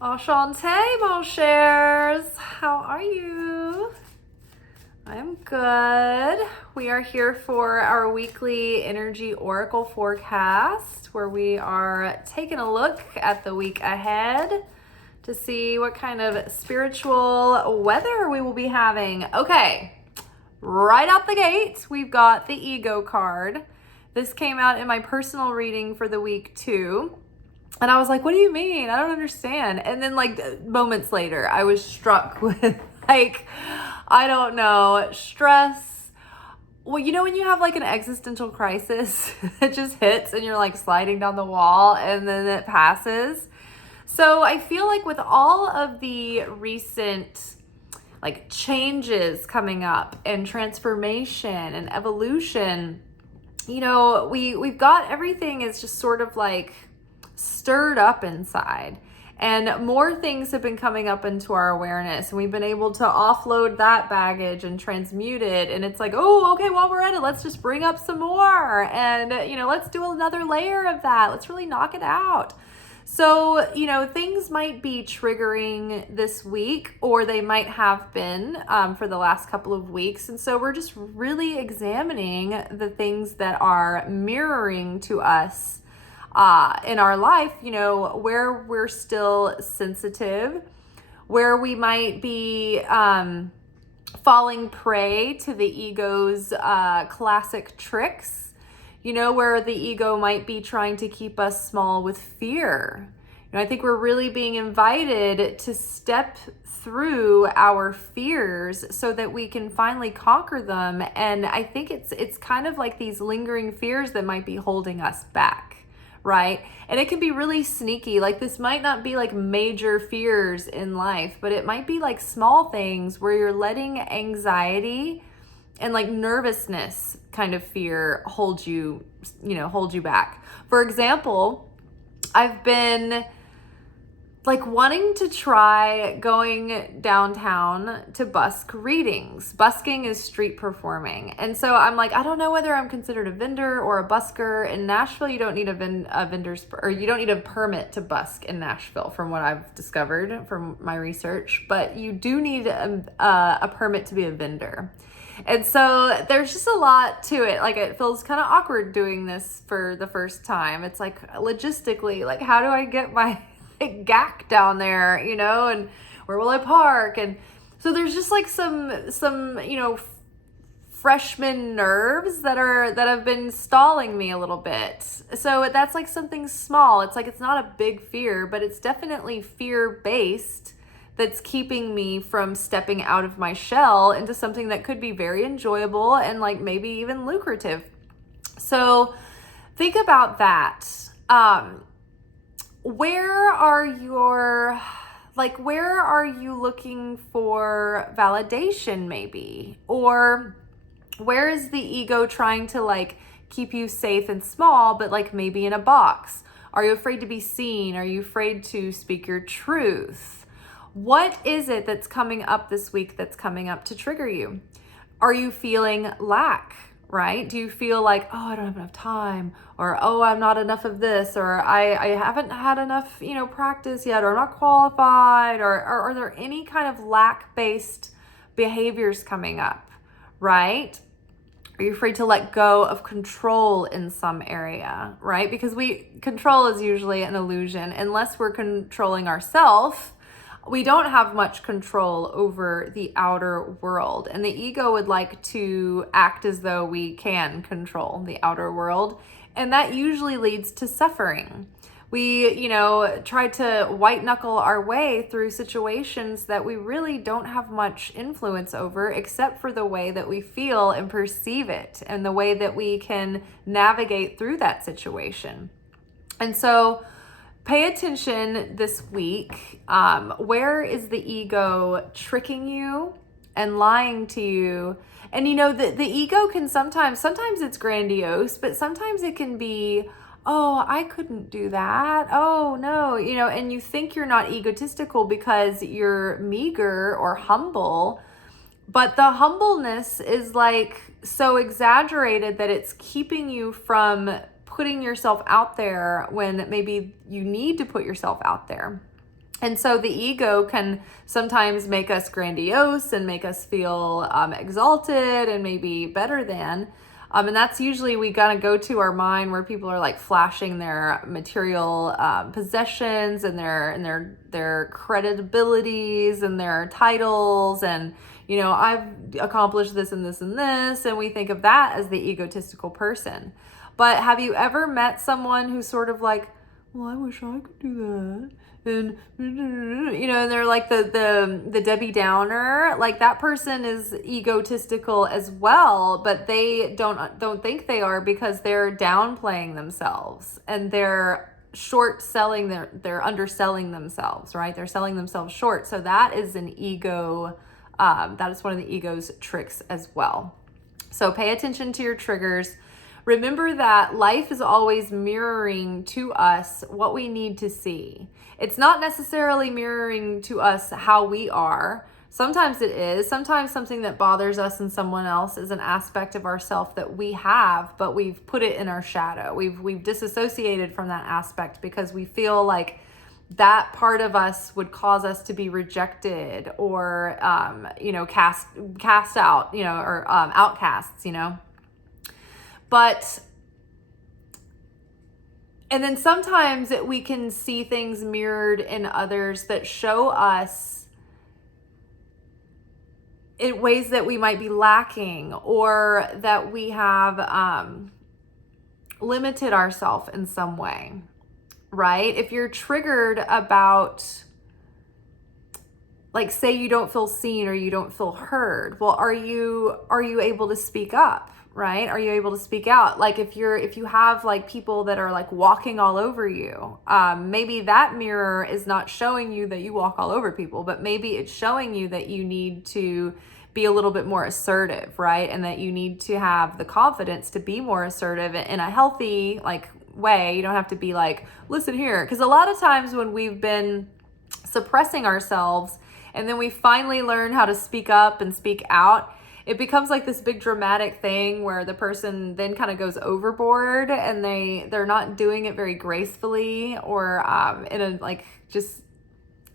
Enchanté, mon chers. How are you? I'm good. We are here for our weekly energy oracle forecast where we are taking a look at the week ahead to see what kind of spiritual weather we will be having. Okay, right out the gate, we've got the ego card. This came out in my personal reading for the week too. And I was like, what do you mean? I don't understand. And then like moments later, I was struck with like, I don't know, stress. Well, you know, when you have like an existential crisis that just hits and you're like sliding down the wall and then it passes. So I feel like with all of the recent like changes coming up and transformation and evolution, you know, we've got everything is just sort of like stirred up inside, and more things have been coming up into our awareness, and we've been able to offload that baggage and transmute it. And it's like, oh, okay, while we're at it, let's just bring up some more, and you know, let's do another layer of that. Let's really knock it out. So, you know, things might be triggering this week, or they might have been for the last couple of weeks. And so we're just really examining the things that are mirroring to us in our life, you know, where we're still sensitive, where we might be falling prey to the ego's classic tricks, you know, where the ego might be trying to keep us small with fear. You know, I think we're really being invited to step through our fears so that we can finally conquer them. And I think it's kind of like these lingering fears that might be holding us back. Right? And it can be really sneaky. Like this might not be like major fears in life, but it might be like small things where you're letting anxiety and like nervousness kind of fear hold you back. For example, I've been like wanting to try going downtown to busk readings. Busking is street performing. And so I'm like, I don't know whether I'm considered a vendor or a busker. In Nashville, you don't need a vendor's, or you don't need a permit to busk in Nashville, from what I've discovered from my research, but you do need a permit to be a vendor. And so there's just a lot to it. Like it feels kind of awkward doing this for the first time. It's like logistically, like how do I get my gack down there, you know, and where will I park? And so there's just like some you know, freshman nerves that have been stalling me a little bit. So that's like something small. It's like it's not a big fear, but it's definitely fear-based that's keeping me from stepping out of my shell into something that could be very enjoyable and like maybe even lucrative. So think about that. Where are you looking for validation maybe? Or where is the ego trying to like keep you safe and small, but like maybe in a box? Are you afraid to be seen? Are you afraid to speak your truth? What is it that's coming up this week that's coming up to trigger you? Are you feeling lack? Right? Do you feel like, oh, I don't have enough time, or oh, I'm not enough of this, or I haven't had enough, you know, practice yet, or I'm not qualified, or are there any kind of lack-based behaviors coming up, right? Are you afraid to let go of control in some area, right? Because control is usually an illusion. Unless we're controlling ourselves, we don't have much control over the outer world. And the ego would like to act as though we can control the outer world. And that usually leads to suffering. We, you know, try to white knuckle our way through situations that we really don't have much influence over, except for the way that we feel and perceive it and the way that we can navigate through that situation. And so pay attention this week. Where is the ego tricking you and lying to you? And you know, the ego can sometimes it's grandiose, but sometimes it can be, oh, I couldn't do that. Oh, no, you know, and you think you're not egotistical because you're meager or humble, but the humbleness is like so exaggerated that it's keeping you from putting yourself out there when maybe you need to put yourself out there. And so the ego can sometimes make us grandiose and make us feel exalted and maybe better than. And that's usually we gotta go to our mind where people are like flashing their material possessions and their credibilities and their titles and, you know, I've accomplished this and this and this, and we think of that as the egotistical person. But have you ever met someone who's sort of like, well, I wish I could do that, and you know, and they're like the Debbie Downer. Like that person is egotistical as well, but they don't think they are because they're downplaying themselves and they're short selling, they're underselling themselves, right? They're selling themselves short. So that is an ego. That is one of the ego's tricks as well. So pay attention to your triggers. Remember that life is always mirroring to us what we need to see. It's not necessarily mirroring to us how we are. Sometimes it is. Sometimes something that bothers us in someone else is an aspect of ourself that we have, but we've put it in our shadow. We've disassociated from that aspect because we feel like that part of us would cause us to be rejected or, you know, cast out, you know, or outcasts, you know. But, and then sometimes we can see things mirrored in others that show us in ways that we might be lacking or that we have limited ourselves in some way, right? If you're triggered about, like, say you don't feel seen or you don't feel heard, well, are you able to speak up? Right? Are you able to speak out? Like if you have like people that are like walking all over you, maybe that mirror is not showing you that you walk all over people, but maybe it's showing you that you need to be a little bit more assertive, right? And that you need to have the confidence to be more assertive in a healthy like way. You don't have to be like, listen here. Because a lot of times when we've been suppressing ourselves and then we finally learn how to speak up and speak out, it becomes like this big dramatic thing where the person then kind of goes overboard and they're not doing it very gracefully or in a like just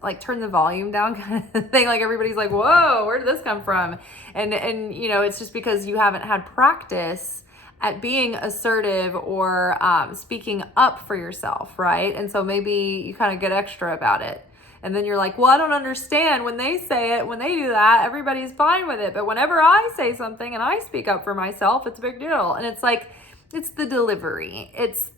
like turn the volume down kind of thing. Like everybody's like, whoa, where did this come from? And you know, it's just because you haven't had practice at being assertive or speaking up for yourself, right? And so maybe you kind of get extra about it. And then you're like, well, I don't understand when they say it, when they do that, everybody's fine with it. But whenever I say something and I speak up for myself, it's a big deal. And it's like, it's the delivery. It's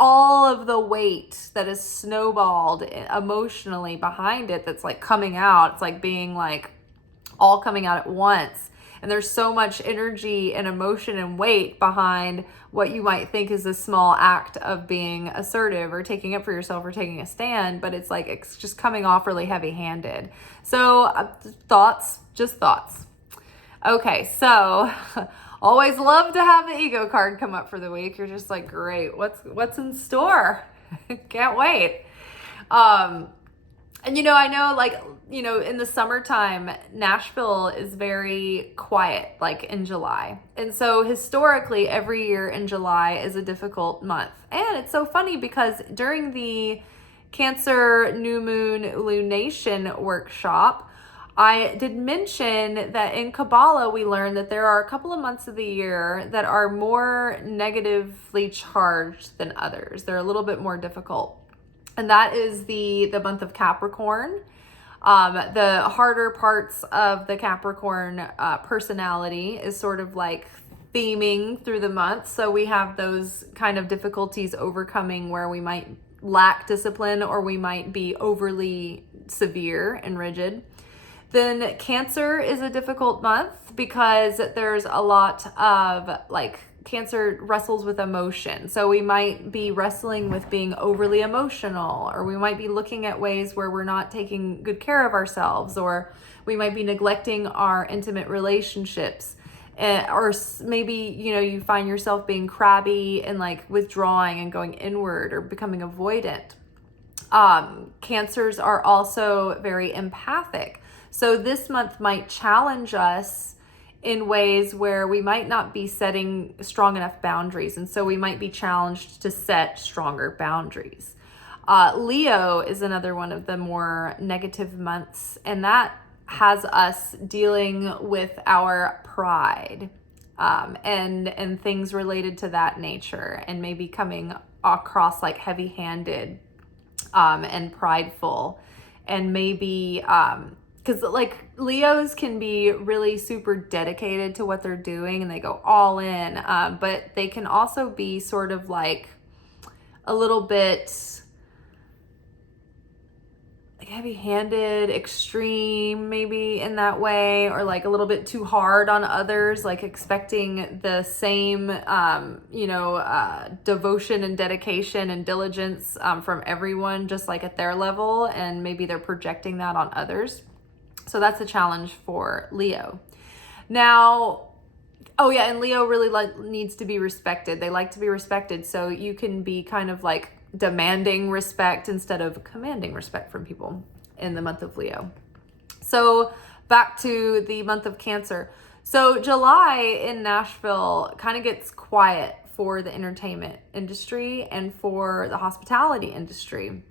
all of the weight that is snowballed emotionally behind it that's like coming out. It's like being like all coming out at once. And there's so much energy and emotion and weight behind what you might think is a small act of being assertive or taking up for yourself or taking a stand, but it's like it's just coming off really heavy-handed. So just thoughts. Okay, so always love to have the ego card come up for the week. You're just like, great, what's in store? Can't wait. And, you know, I know, like, you know, in the summertime, Nashville is very quiet, like in July. And so historically, every year in July is a difficult month. And it's so funny because during the Cancer New Moon Lunation workshop, I did mention that in Kabbalah, we learned that there are a couple of months of the year that are more negatively charged than others. They're a little bit more difficult. And that is the month of Capricorn. The harder parts of the Capricorn personality is sort of like theming through the month. So we have those kind of difficulties overcoming where we might lack discipline or we might be overly severe and rigid. Then Cancer is a difficult month because there's a lot of like Cancer wrestles with emotion. So we might be wrestling with being overly emotional, or we might be looking at ways where we're not taking good care of ourselves, or we might be neglecting our intimate relationships. Or maybe, you know, you find yourself being crabby and like withdrawing and going inward or becoming avoidant. Cancers are also very empathic. So this month might challenge us in ways where we might not be setting strong enough boundaries. And so we might be challenged to set stronger boundaries. Leo is another one of the more negative months, and that has us dealing with our pride, and things related to that nature, and maybe coming across like heavy-handed, and prideful, and maybe because like Leos can be really super dedicated to what they're doing and they go all in, but they can also be sort of like a little bit like heavy-handed, extreme maybe in that way, or like a little bit too hard on others, like expecting the same devotion and dedication and diligence from everyone, just like at their level, and maybe they're projecting that on others. So that's a challenge for Leo. Now, oh yeah, and Leo really needs to be respected. They like to be respected. So you can be kind of like demanding respect instead of commanding respect from people in the month of Leo. So back to the month of Cancer. So July in Nashville kind of gets quiet for the entertainment industry and for the hospitality industry.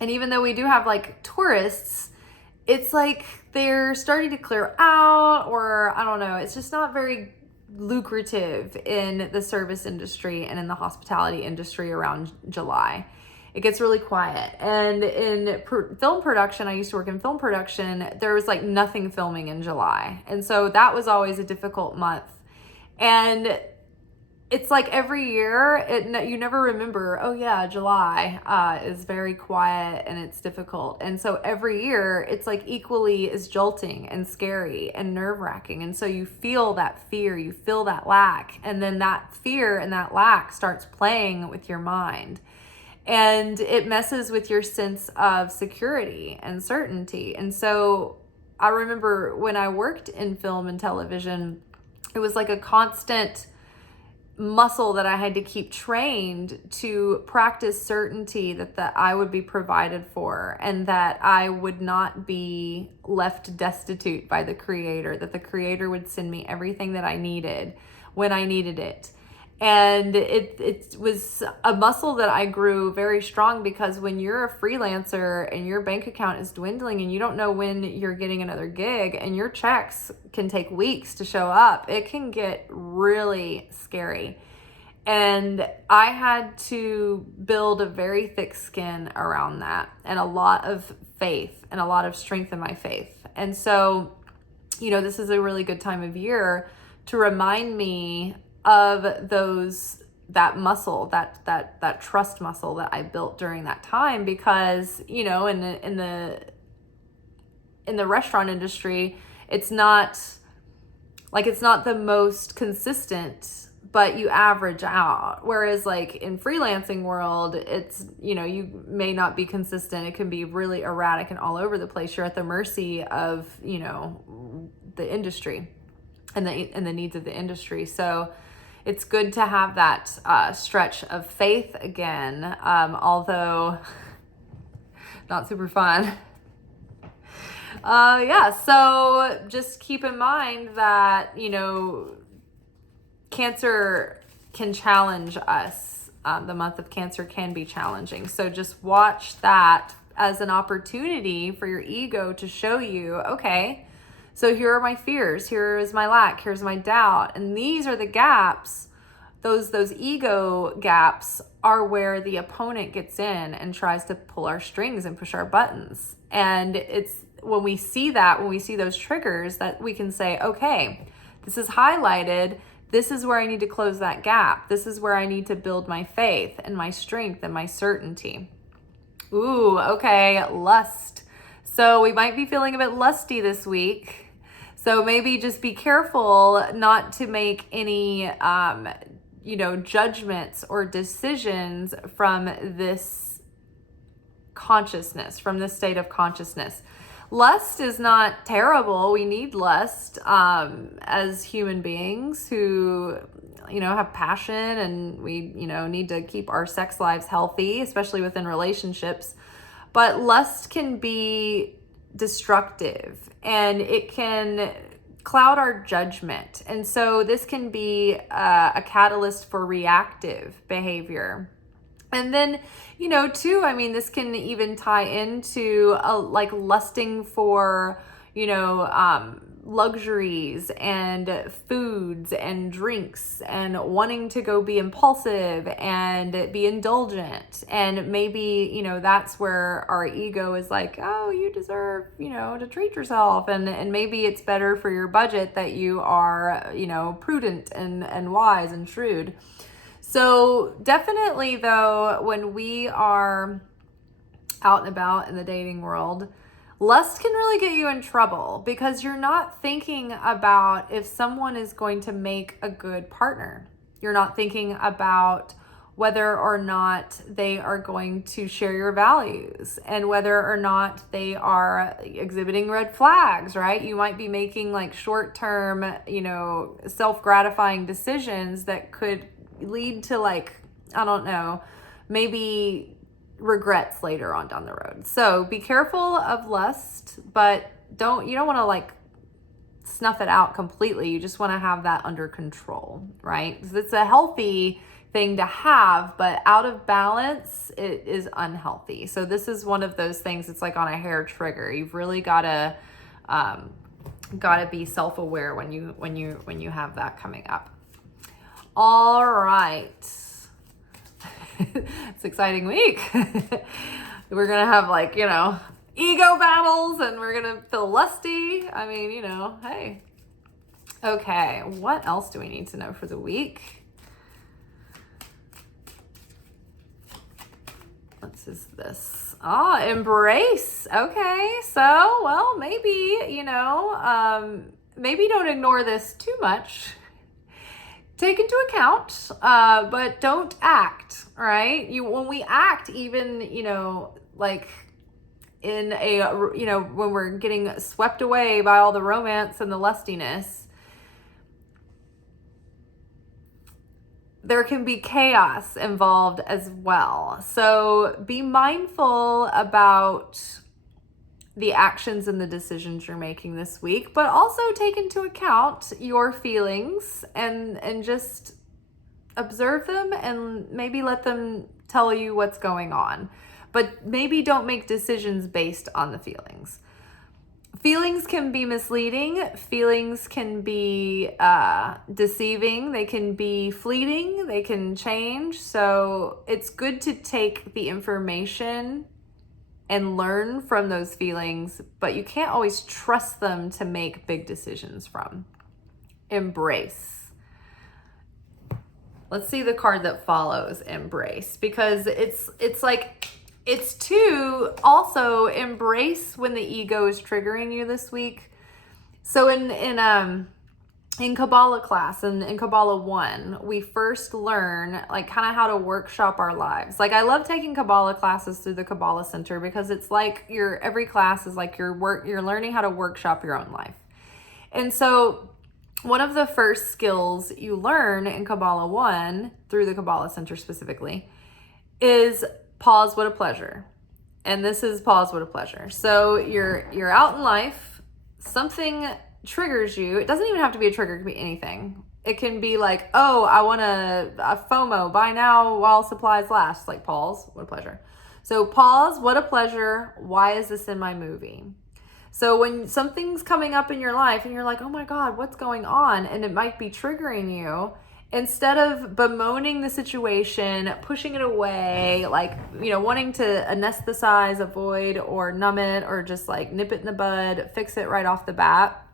And even though we do have like tourists, it's like they're starting to clear out, or I don't know, it's just not very lucrative in the service industry and in the hospitality industry around July. It gets really quiet. And in film production, I used to work in film production, there was like nothing filming in July. And so that was always a difficult month. And it's like every year, you never remember, oh yeah, July is very quiet and it's difficult. And so every year, it's like equally as jolting and scary and nerve-wracking. And so you feel that fear, you feel that lack. And then that fear and that lack starts playing with your mind. And it messes with your sense of security and certainty. And so I remember when I worked in film and television, it was like a constant muscle that I had to keep trained to practice certainty that I would be provided for, and that I would not be left destitute by the Creator, that the Creator would send me everything that I needed when I needed it. And it was a muscle that I grew very strong, because when you're a freelancer and your bank account is dwindling and you don't know when you're getting another gig, and your checks can take weeks to show up, it can get really scary. And I had to build a very thick skin around that, and a lot of faith and a lot of strength in my faith. And so, this is a really good time of year to remind me of that muscle, that trust muscle that I built during that time, because in the restaurant industry, it's not the most consistent, but you average out. Whereas like in freelancing world, it's you may not be consistent. It can be really erratic and all over the place. You're at the mercy of the industry and the needs of the industry. So it's good to have that stretch of faith again, although not super fun. So just keep in mind that, Cancer can challenge us. The month of Cancer can be challenging. So just watch that as an opportunity for your ego to show you, okay, so here are my fears, here is my lack, here's my doubt. And these are the gaps. Those ego gaps are where the opponent gets in and tries to pull our strings and push our buttons. And it's when we see those triggers, that we can say, okay, this is highlighted. This is where I need to close that gap. This is where I need to build my faith and my strength and my certainty. Ooh, okay, lust. So we might be feeling a bit lusty this week. So maybe just be careful not to make any, judgments or decisions from this consciousness, from this state of consciousness. Lust is not terrible. We need lust as human beings who, have passion, and we, need to keep our sex lives healthy, especially within relationships. But lust can be destructive, and it can cloud our judgment. And so this can be a catalyst for reactive behavior. And then, too, I mean, this can even tie into like lusting for, luxuries and foods and drinks and wanting to go be impulsive and be indulgent. And maybe, that's where our ego is like, oh, you deserve, to treat yourself. And maybe it's better for your budget that you are, prudent and wise and shrewd. So definitely, though, when we are out and about in the dating world, lust can really get you in trouble because you're not thinking about if someone is going to make a good partner. You're not thinking about whether or not they are going to share your values and whether or not they are exhibiting red flags, right? You might be making like short-term, self-gratifying decisions that could lead to like, I don't know, maybe regrets later on down the road. So be careful of lust, but you don't want to like snuff it out completely. You just want to have that under control, right? It's a healthy thing to have, but out of balance, it is unhealthy. So this is one of those things. It's like on a hair trigger. You've really got to be self-aware when you have that coming up. All right. It's an exciting week. We're going to have like, ego battles and we're going to feel lusty. I mean, hey. Okay. What else do we need to know for the week? What is this? Embrace. Okay. So, well, maybe, maybe don't ignore this too much. Take into account, but don't act, right? When we act, even, like in when we're getting swept away by all the romance and the lustiness, there can be chaos involved as well. So be mindful about the actions and the decisions you're making this week, but also take into account your feelings and just observe them and maybe let them tell you what's going on. But maybe don't make decisions based on the feelings. Feelings can be misleading. Feelings can be deceiving. They can be fleeting. They can change. So it's good to take the information and learn from those feelings, but you can't always trust them to make big decisions from. Embrace. Let's see the card that follows, embrace, because it's to also embrace when the ego is triggering you this week. So in Kabbalah class and in Kabbalah 1, we first learn like kind of how to workshop our lives. Like I love taking Kabbalah classes through the Kabbalah Center because it's like every class is like you're learning how to workshop your own life. And so one of the first skills you learn in Kabbalah 1 through the Kabbalah Center specifically is pause, what a pleasure. And this is pause, what a pleasure. So you're out in life, something triggers you. It doesn't even have to be a trigger. It can be anything. It can be like, oh, I want a FOMO, buy now while supplies last. Like pause, what a pleasure. So pause, what a pleasure. Why is this in my movie? So when something's coming up in your life and you're like, oh my God, what's going on? And it might be triggering you. Instead of bemoaning the situation, pushing it away, like, wanting to anesthetize, avoid, or numb it, or just like nip it in the bud, fix it right off the bat,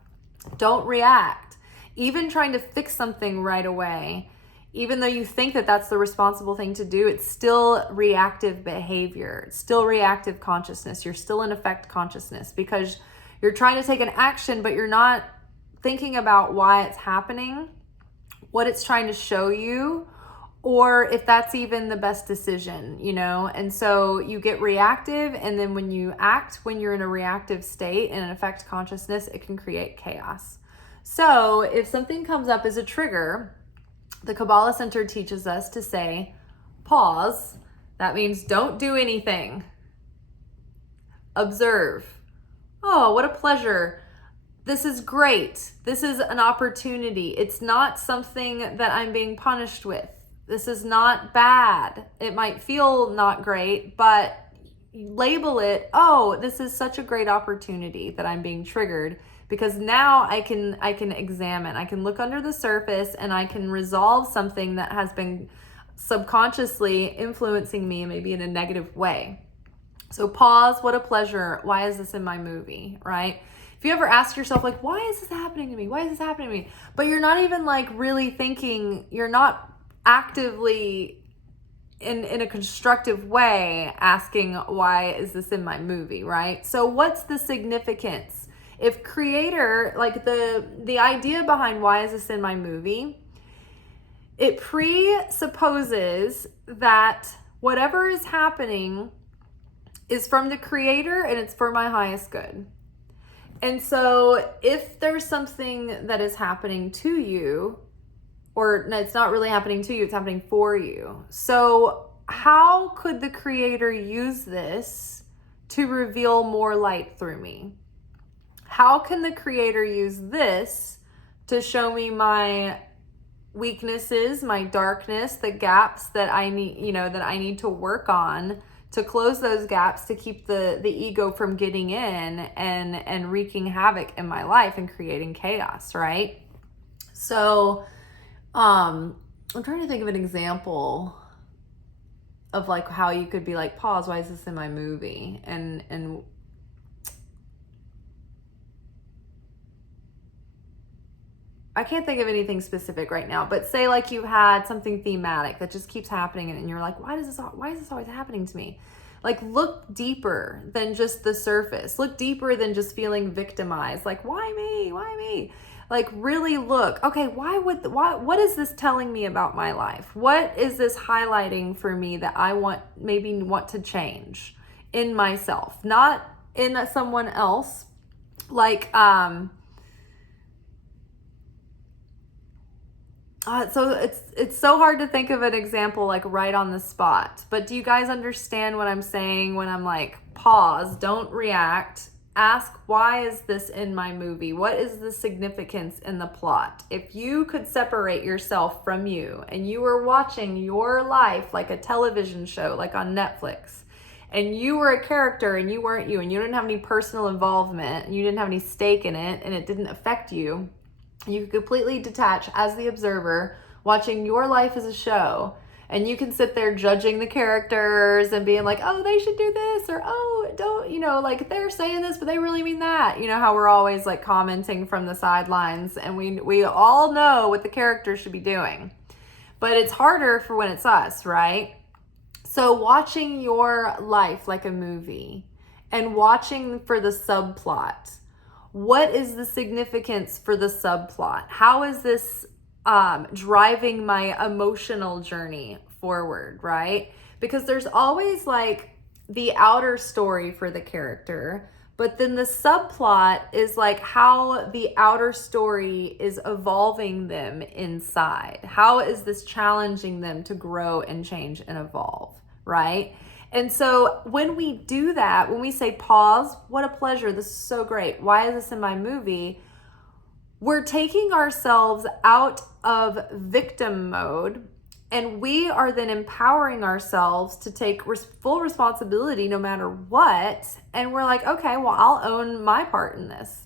don't react. Even trying to fix something right away, even though you think that that's the responsible thing to do, it's still reactive behavior. It's still reactive consciousness. You're still in effect consciousness because you're trying to take an action, but you're not thinking about why it's happening, what it's trying to show you, or if that's even the best decision, And so you get reactive, and then when you act, when you're in a reactive state and in effect consciousness, it can create chaos. So if something comes up as a trigger, the Kabbalah Center teaches us to say, pause. That means don't do anything. Observe. Oh, what a pleasure. This is great. This is an opportunity. It's not something that I'm being punished with. This is not bad. It might feel not great, but label it, oh, this is such a great opportunity that I'm being triggered, because now I can examine, I can look under the surface, and I can resolve something that has been subconsciously influencing me, maybe in a negative way. So pause, what a pleasure. Why is this in my movie, right? If you ever ask yourself, like, why is this happening to me? Why is this happening to me? But you're not even like really thinking, you're not actively in a constructive way asking, why is this in my movie, right? So what's the significance? If creator, like the idea behind why is this in my movie, it presupposes that whatever is happening is from the creator and it's for my highest good. And so if there's something that is happening to you, or no, it's not really happening to you, it's happening for you. So how could the creator use this to reveal more light through me? How can the creator use this to show me my weaknesses, my darkness, the gaps that I need, that I need to work on, to close those gaps, to keep the ego from getting in and wreaking havoc in my life and creating chaos, right? So I'm trying to think of an example of like how you could be like, pause, why is this in my movie? And I can't think of anything specific right now, but say like you had something thematic that just keeps happening and you're like, why is this always happening to me? Like, look deeper than just the surface. Look deeper than just feeling victimized. Like, why me? Why me? Like, really look, okay, what is this telling me about my life? What is this highlighting for me that I want to change in myself, not in someone else? Like, so it's so hard to think of an example like right on the spot, but do you guys understand what I'm saying when I'm like, pause, don't react, ask, why is this in my movie? What is the significance in the plot? If you could separate yourself from you and you were watching your life like a television show, like on Netflix, and you were a character and you weren't you, and you didn't have any personal involvement, and you didn't have any stake in it, and it didn't affect you, you could completely detach as the observer, watching your life as a show, and you can sit there judging the characters and being like, oh, they should do this, or oh, don't, like they're saying this, but they really mean that. You know how we're always like commenting from the sidelines, and we all know what the characters should be doing, but it's harder for when it's us, right? So watching your life like a movie and watching for the subplot. What is the significance for the subplot? How is this driving my emotional journey forward, right? Because there's always like the outer story for the character, but then the subplot is like how the outer story is evolving them inside. How is this challenging them to grow and change and evolve, right? And so when we do that, when we say pause, what a pleasure, this is so great, why is this in my movie? We're taking ourselves out of victim mode, and we are then empowering ourselves to take full responsibility no matter what. And we're like, okay, well, I'll own my part in this.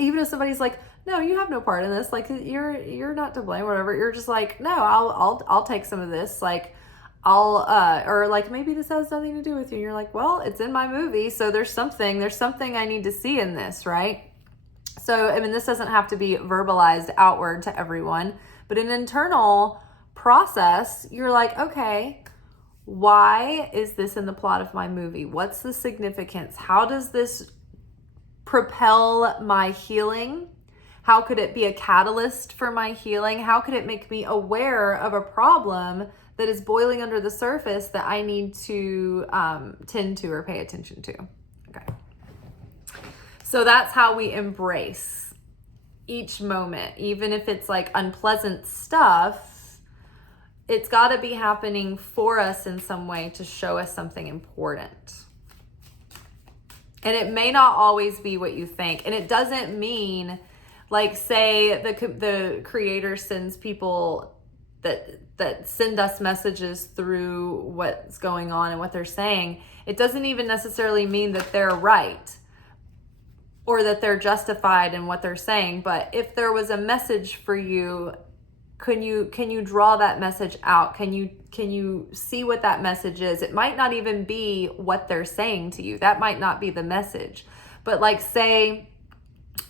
Even if somebody's like, no, you have no part in this, like you're not to blame, whatever. You're just like, no, I'll take some of this, like or like, maybe this has nothing to do with you. And you're like, well, it's in my movie, so there's something I need to see in this, right? So, I mean, this doesn't have to be verbalized outward to everyone, but an internal process, you're like, okay, why is this in the plot of my movie? What's the significance? How does this propel my healing? How could it be a catalyst for my healing? How could it make me aware of a problem that is boiling under the surface that I need to tend to or pay attention to? Okay. So that's how we embrace each moment. Even if it's like unpleasant stuff, it's got to be happening for us in some way to show us something important. And it may not always be what you think. And it doesn't mean, like, say the creator sends people that that send us messages through what's going on and what they're saying, it doesn't even necessarily mean that they're right or that they're justified in what they're saying. But if there was a message for you, can you draw that message out? Can you see what that message is? It might not even be what they're saying to you. That might not be the message. But like, say,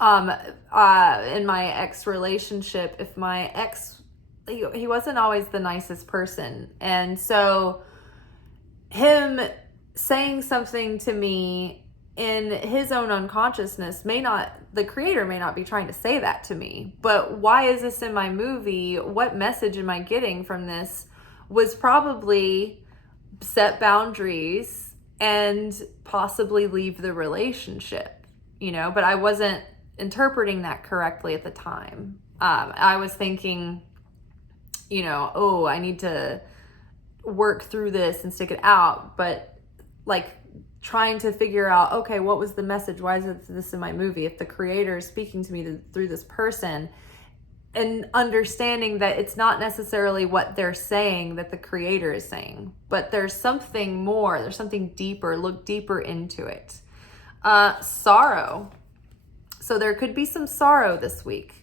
in my ex relationship, if my ex, he wasn't always the nicest person. And so him saying something to me in his own unconsciousness the creator may not be trying to say that to me, but why is this in my movie? What message am I getting from this? Was probably set boundaries and possibly leave the relationship, but I wasn't interpreting that correctly at the time. I was thinking, oh, I need to work through this and stick it out, but like trying to figure out, okay, what was the message? Why is this in my movie? If the creator is speaking to me through this person, and understanding that it's not necessarily what they're saying that the creator is saying, but there's something more, there's something deeper, look deeper into it. Sorrow. So there could be some sorrow this week.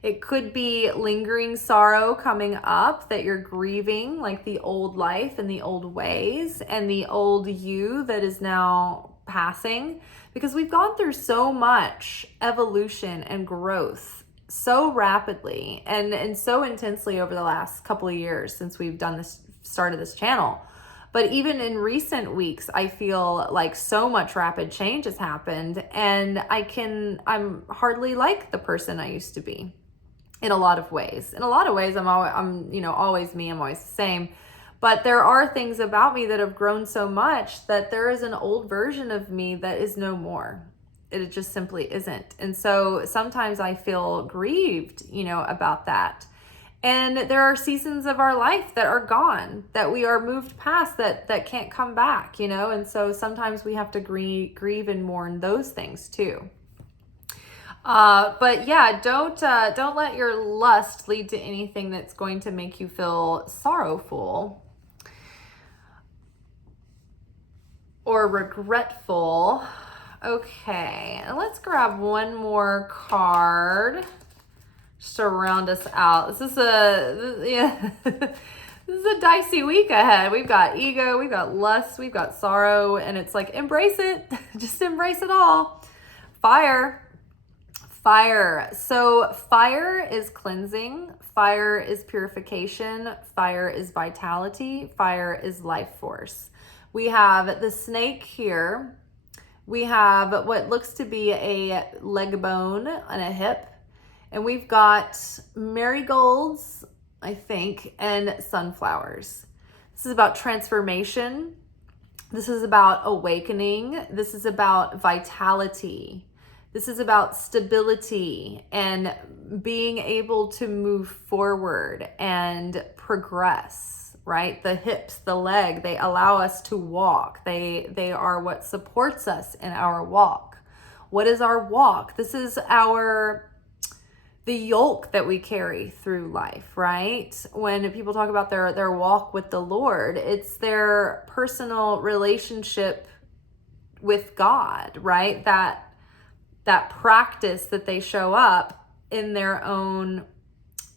It could be lingering sorrow coming up that you're grieving, like the old life and the old ways and the old you that is now passing, because we've gone through so much evolution and growth so rapidly and so intensely over the last couple of years since we've started this channel. But even in recent weeks, I feel like so much rapid change has happened, and I'm hardly like the person I used to be. In a lot of ways, I'm always me. I'm always the same. But there are things about me that have grown so much that there is an old version of me that is no more. It just simply isn't. And so sometimes I feel grieved, about that. And there are seasons of our life that are gone, that we are moved past, that can't come back, And so sometimes we have to grieve and mourn those things too. But yeah, don't let your lust lead to anything that's going to make you feel sorrowful or regretful. Okay, and let's grab one more card just to round us out. This is a dicey week ahead. We've got ego, we've got lust, we've got sorrow, and it's like, embrace it. Just embrace it all. Fire. So fire is cleansing, fire is purification, fire is vitality, fire is life force. We have the snake here. We have what looks to be a leg bone and a hip. And we've got marigolds, I think, and sunflowers. This is about transformation. This is about awakening. This is about vitality. This is about stability and being able to move forward and progress, right? The hips, the leg, they allow us to walk. They are what supports us in our walk. What is our walk? This is the yoke that we carry through life, right? When people talk about their walk with the Lord, it's their personal relationship with God, right? That practice that they show up in their own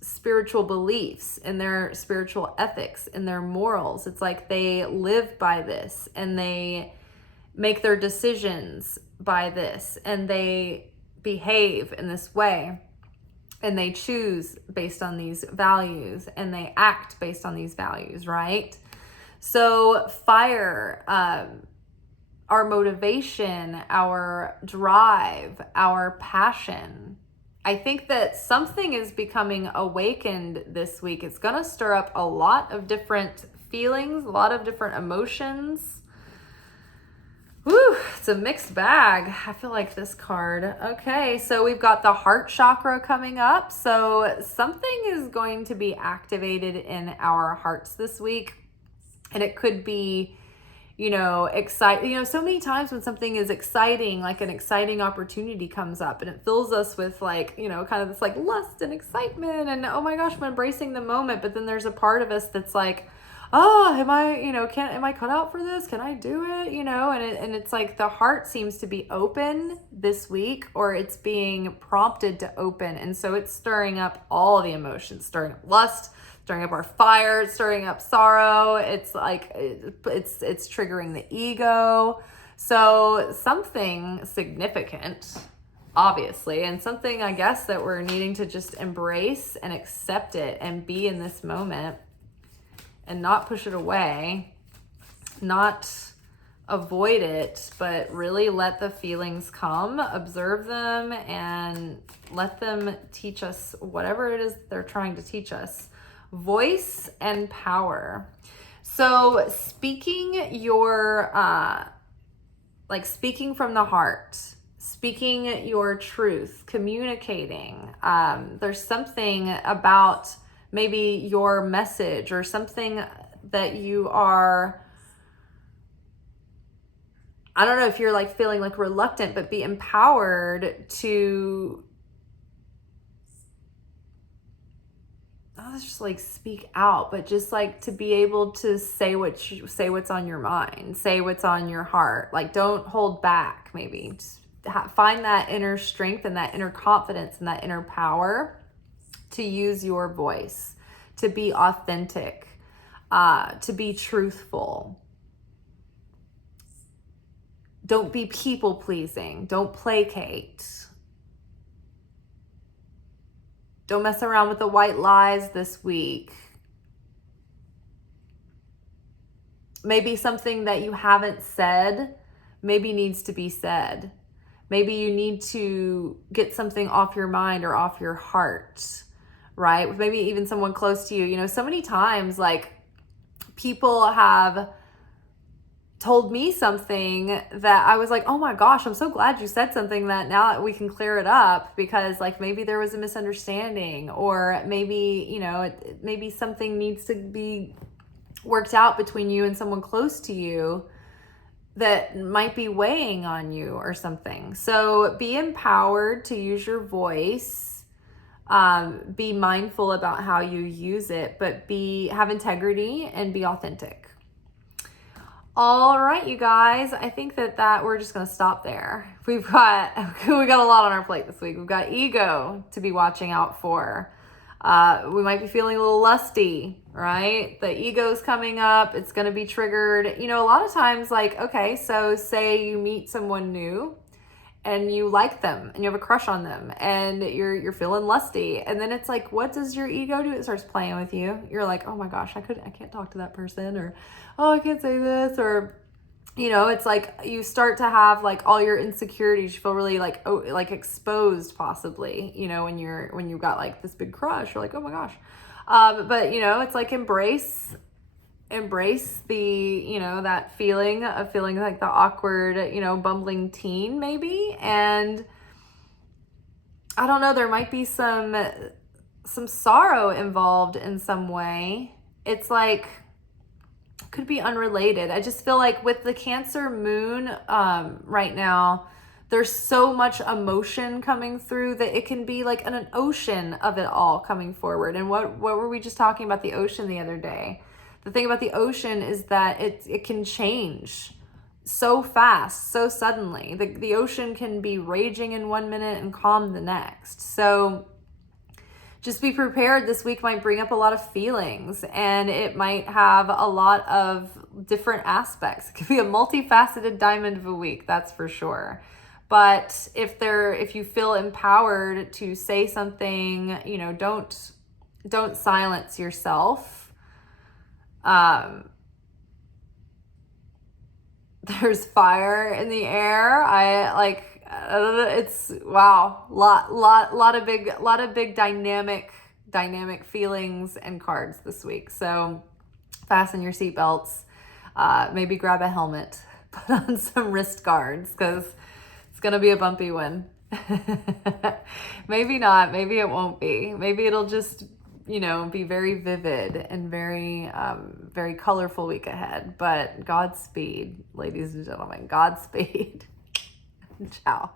spiritual beliefs, in their spiritual ethics, in their morals. It's like they live by this and they make their decisions by this and they behave in this way and they choose based on these values and they act based on these values, right? So fire, our motivation, our drive, our passion. I think that something is becoming awakened this week. It's going to stir up a lot of different feelings, a lot of different emotions. Woo, it's a mixed bag. I feel like this card. Okay, so we've got the heart chakra coming up. So something is going to be activated in our hearts this week. And it could be, excite, so many times when something is exciting, like an exciting opportunity comes up and it fills us with like, kind of this like lust and excitement and oh my gosh, I'm embracing the moment. But then there's a part of us that's like, oh, am I cut out for this? Can I do it? And it's like the heart seems to be open this week, or it's being prompted to open. And so it's stirring up all the emotions, stirring up lust, stirring up our fire, stirring up sorrow. It's like, it's triggering the ego. So something significant, obviously, and something I guess that we're needing to just embrace and accept it and be in this moment and not push it away, not avoid it, but really let the feelings come, observe them, and let them teach us whatever it is they're trying to teach us. Voice and power. So speaking speaking from the heart, speaking your truth, communicating. There's something about maybe your message or something that you are, I don't know if you're like feeling like reluctant, but be empowered to not just like speak out, but just like to be able to say what's on your mind, say what's on your heart. Like don't hold back, maybe just find that inner strength and that inner confidence and that inner power to use your voice, to be authentic, to be truthful. Don't be people pleasing. Don't placate. Don't mess around with the white lies this week. Maybe something that you haven't said maybe needs to be said. Maybe you need to get something off your mind or off your heart, right? Maybe even someone close to you. So many times, like, people have told me something that I was like, oh my gosh, I'm so glad you said something that now we can clear it up, because like maybe there was a misunderstanding, or maybe, maybe something needs to be worked out between you and someone close to you that might be weighing on you or something. So be empowered to use your voice. Be mindful about how you use it, but have integrity and be authentic. All right, you guys, I think that we're just going to stop there. we got a lot on our plate this week. We've got ego to be watching out for. We might be feeling a little lusty, right? The ego's coming up. It's going to be triggered. A lot of times, like, okay, so say you meet someone new and you like them and you have a crush on them and you're feeling lusty. And then it's like, what does your ego do? It starts playing with you. You're like, oh my gosh, I can't talk to that person, or, oh, I can't say this, or, it's like you start to have like all your insecurities. You feel really like, exposed possibly, when you've got like this big crush. You're like, oh my gosh. But it's like embrace the, that feeling of feeling like the awkward, bumbling teen maybe. And I don't know, there might be some sorrow involved in some way. It's like, could be unrelated. I just feel like with the Cancer moon right now, there's so much emotion coming through that it can be like an ocean of it all coming forward. And what were we just talking about the ocean the other day? The thing about the ocean is that it can change so fast, so suddenly. The ocean can be raging in 1 minute and calm the next. So just be prepared. This week might bring up a lot of feelings, and it might have a lot of different aspects. It could be a multifaceted diamond of a week, that's for sure. But if you feel empowered to say something, don't silence yourself. There's fire in the air. It's wow, lot of big dynamic feelings and cards this week. So fasten your seatbelts, maybe grab a helmet, put on some wrist guards, because it's gonna be a bumpy one. Maybe not, maybe it won't be. Maybe it'll just, be very vivid and very, very colorful week ahead. But Godspeed, ladies and gentlemen, Godspeed. Ciao.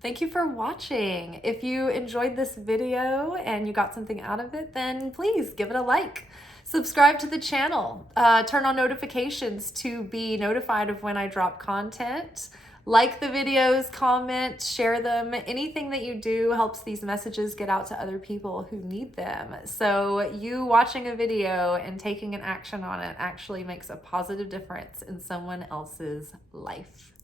Thank you for watching. If you enjoyed this video and you got something out of it, then please give it a like. Subscribe to the channel. Turn on notifications to be notified of when I drop content. Like the videos, comment, share them. Anything that you do helps these messages get out to other people who need them. So you watching a video and taking an action on it actually makes a positive difference in someone else's life.